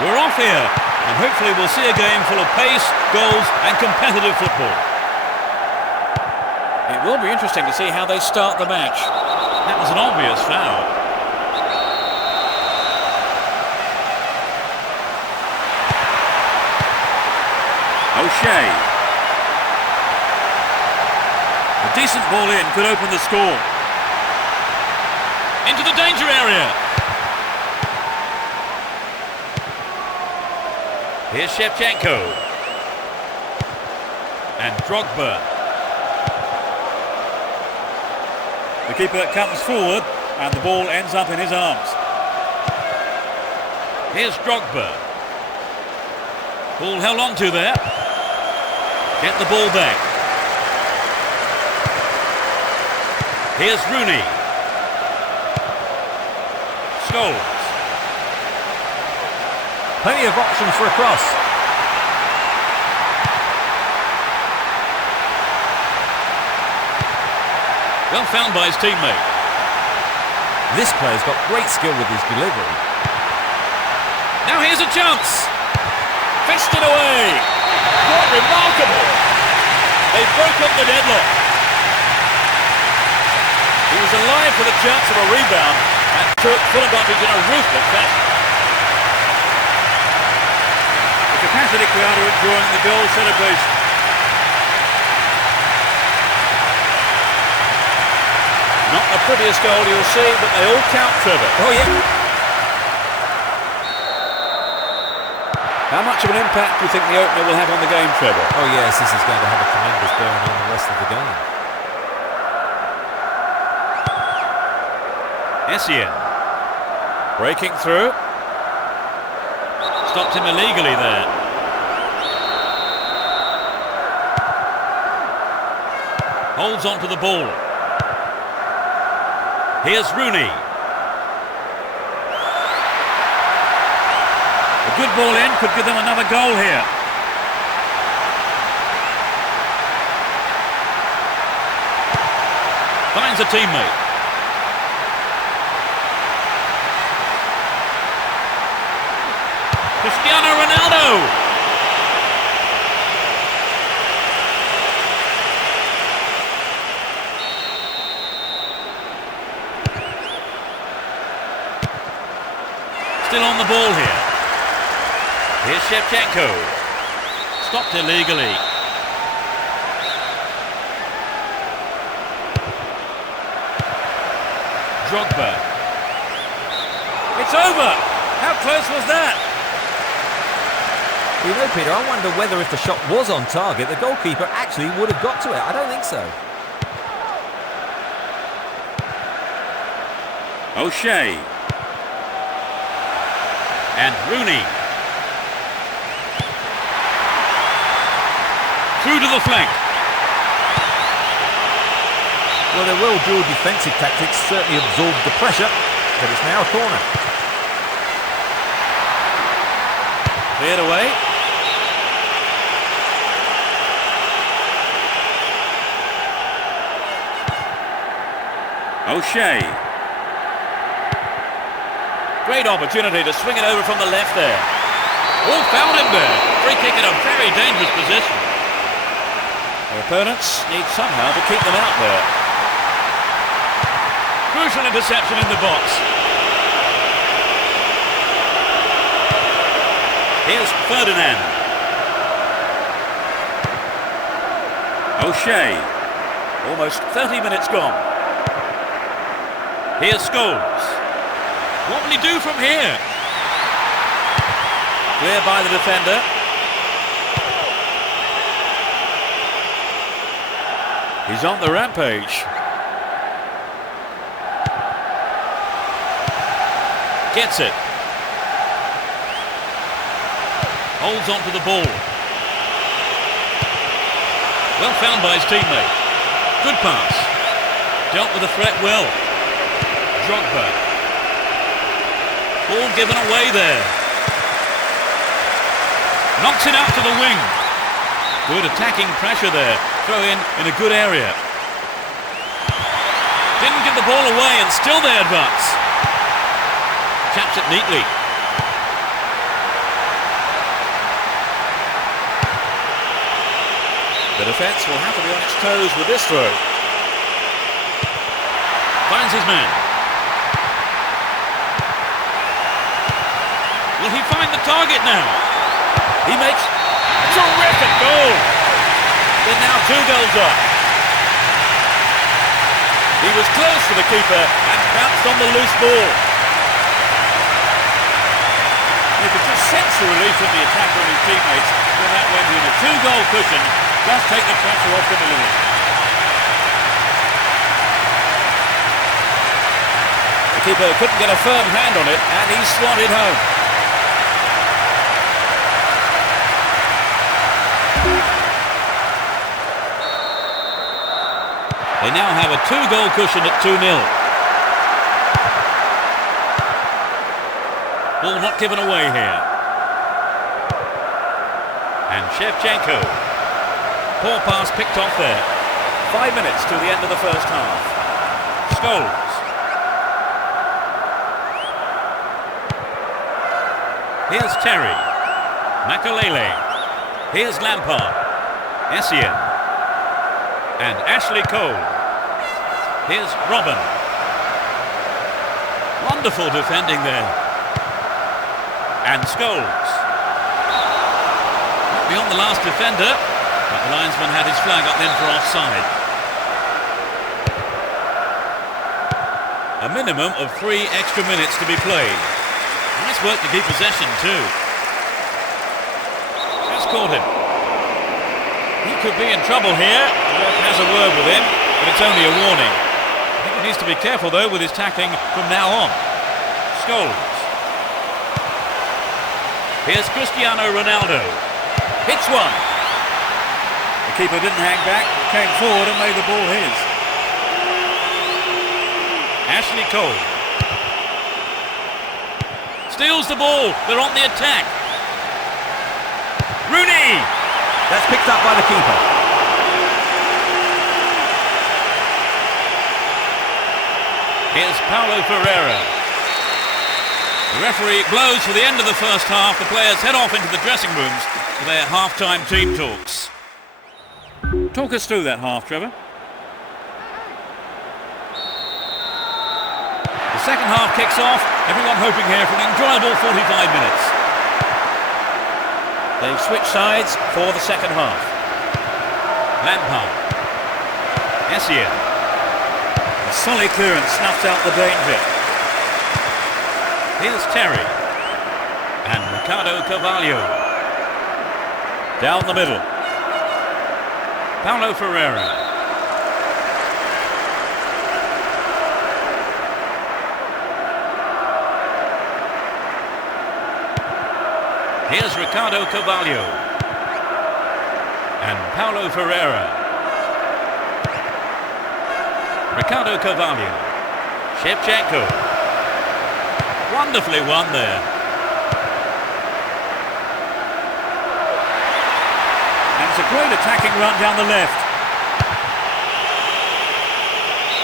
We're off here, and hopefully we'll see a game full of pace, goals and competitive football. It will be interesting to see how they start the match. That was an obvious foul. O'Shea. A decent ball in could open the score. Into the danger area. Here's Shevchenko. And Drogba. The keeper comes forward and the ball ends up in his arms. Here's Drogba. Ball held on to there. Get the ball back. Here's Rooney. Scholes. Plenty of options for a cross. Well found by his teammate. This player's got great skill with his delivery. Now here's a chance. Fisted away. What remarkable. They've broken the deadlock. He was alive for the chance of a rebound and took full advantage in a ruthless fashion. The capacity crowd are enjoying the goal celebration. Not the prettiest goal you'll see, but they all count, Trevor. Oh, yeah. How much of an impact do you think the opener will have on the game, Trevor? Oh, yes, this is going to have a tremendous bearing on the rest of the game. Essien. Breaking through. Stopped him illegally there. Holds on to the ball. Here's Rooney. A good ball in could give them another goal here. Finds a teammate. Cristiano Ronaldo. Still on the ball here. Here's Shevchenko. Stopped illegally. Drogba. It's over. How close was that? You know, Peter, I wonder whether if the shot was on target, the goalkeeper actually would have got to it. I don't think so. O'Shea. And Rooney. Through to the flank. Well, their well-drilled defensive tactics certainly absorbed the pressure, but it's now a corner. Cleared away. O'Shea. Great opportunity to swing it over from the left there. Oh, found him there. Free kick in a very dangerous position. Their opponents need somehow to keep them out there. Crucial interception in the box. Here's Ferdinand. O'Shea. Almost 30 minutes gone. Here's Scholes. What will he do from here? Clear by the defender. He's on the rampage. Gets it. Holds on to the ball. Well found by his teammate. Good pass. Dealt with the threat well. Drogba. Ball given away there. Knocks it out to the wing. Good attacking pressure there. Throw in a good area. Didn't give the ball away and still they advance. Chaps it neatly. The defence will have to be on its toes with this throw. Finds his man. Will he find the target now? He makes a terrific goal. They're now 2 goals up. He was close to the keeper and bounced on the loose ball. You could just sense the relief from the attacker and his teammates when that went in. A 2-goal cushion does take the pressure off them a little. The keeper couldn't get a firm hand on it and he slotted home. They now have a 2-goal cushion at 2-0. Ball not given away here. And Shevchenko. Poor pass picked off there. 5 minutes to the end of the first half. Scholes. Here's Terry. Makalele. Here's Lampard. Essien. And Ashley Cole. Here's Robin. Wonderful defending there. And Scholes. Not beyond the last defender, but the linesman had his flag up then for offside. A minimum of 3 extra minutes to be played. Nice work to keep possession too. Just caught him. He could be in trouble here. The ref has a word with him, but it's only a warning. I think he needs to be careful though with his tackling from now on. Scholes. Here's Cristiano Ronaldo. Hits one. The keeper didn't hang back, came forward and made the ball his. Ashley Cole. Steals the ball. They're on the attack. Rooney. That's picked up by the keeper. Here's Paulo Ferreira. The referee blows for the end of the first half. The players head off into the dressing rooms for their half-time team talks. Talk us through that half, Trevor. The second half kicks off. Everyone hoping here for an enjoyable 45 minutes. They've switched sides for the second half. Lampard. Essien. A solid clearance snuffs out the danger. Here's Terry. And Ricardo Carvalho. Down the middle. Paulo Ferreira. Here's Ricardo Carvalho. And Paulo Ferreira. Ricardo Carvalho. Shevchenko. Wonderfully won there. And it's a great attacking run down the left.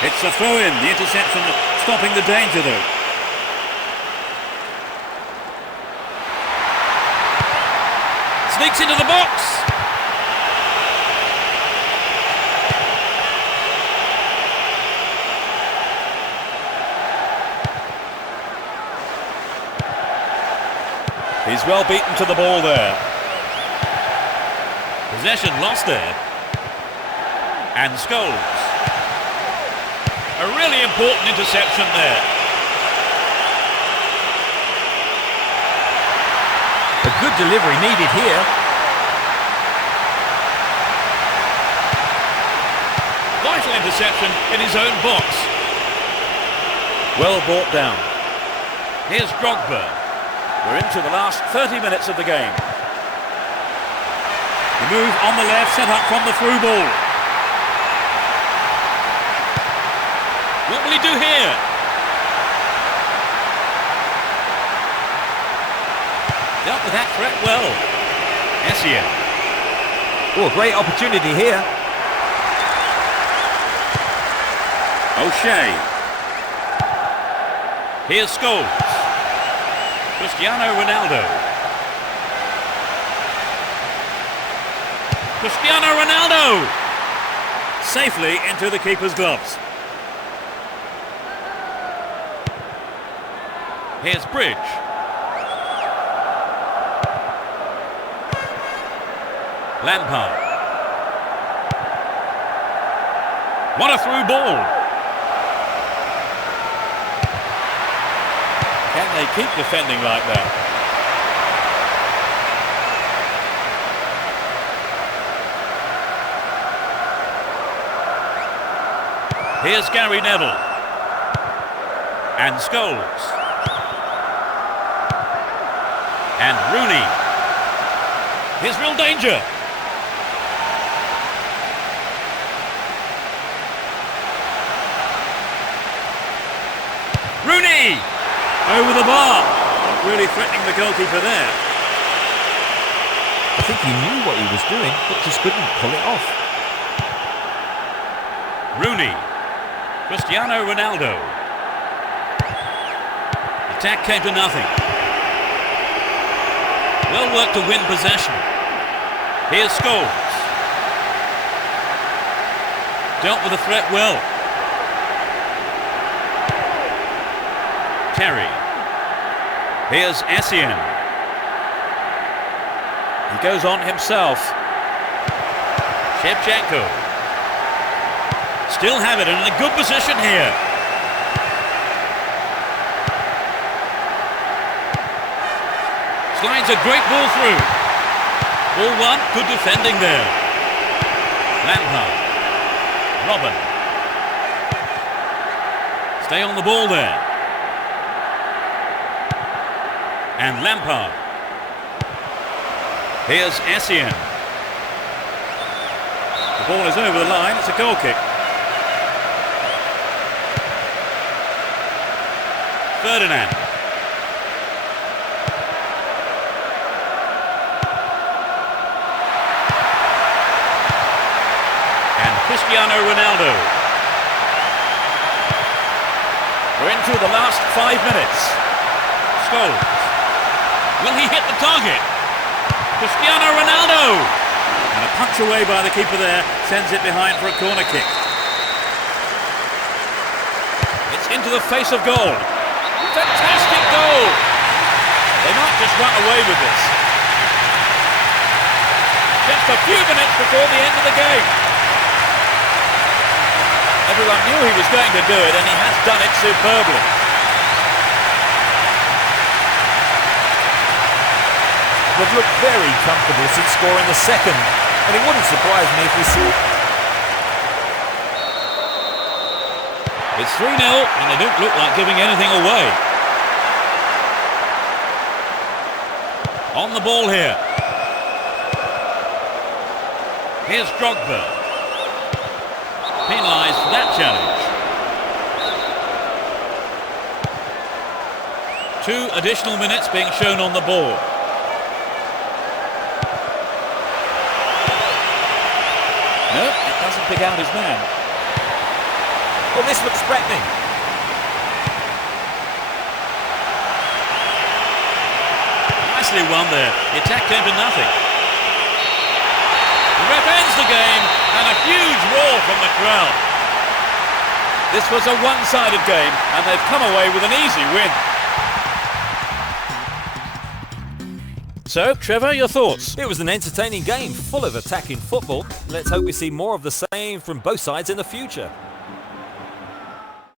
It's a throw-in. The interception stopping the danger, though. Sneaks into the box. He's well beaten to the ball there. Possession lost there. And Scholes. A really important interception there. A good delivery needed here. Vital interception in his own box. Well brought down. Here's Drogba. We're into the last 30 minutes of the game. The move on the left, set up from the through ball. What will he do here? Dealt with that threat well. Essien. Oh, a great opportunity here. O'Shea. Here's Scholes. Cristiano Ronaldo. Cristiano Ronaldo! Safely into the keeper's gloves. Here's Bridge. Lampard. What a through ball. Can they keep defending like that? Here's Gary Neville. And Scholes. And Rooney. Here's real danger. Rooney! Over the bar. Not really threatening the goalkeeper there. I think he knew what he was doing, but just couldn't pull it off. Rooney. Cristiano Ronaldo. Attack came to nothing. Well worked to win possession. Here's Scholes. Dealt with the threat well. Terry. Here's Essien. He goes on himself. Shevchenko. Still have it and in a good position here. Slides a great ball through. Ball one, good defending there. Lampard. Robin. Stay on the ball there. And Lampard. Here's Essien. The ball is over the line. It's a goal kick. Ferdinand. And Cristiano Ronaldo. We're into the last 5 minutes. Scholes. Will he hit the target? Cristiano Ronaldo! And a punch away by the keeper there sends it behind for a corner kick. It's into the face of goal. Fantastic goal! They might just run away with this. Just a few minutes before the end of the game. Everyone knew he was going to do it, and he has done it superbly. They've looked very comfortable since scoring the second, and it wouldn't surprise me if we see... It's 3-0, and they don't look like giving anything away. On the ball here. Here's Drogba. Penalised for that challenge. 2 additional minutes being shown on the ball. No, it doesn't pick out his man. Well, this looks threatening. Nicely won there. The attack came to nothing. The ref ends the game and a huge roar from the crowd. This was a one-sided game and they've come away with an easy win. So, Trevor, your thoughts? It was an entertaining game, full of attacking football. Let's hope we see more of the same from both sides in the future.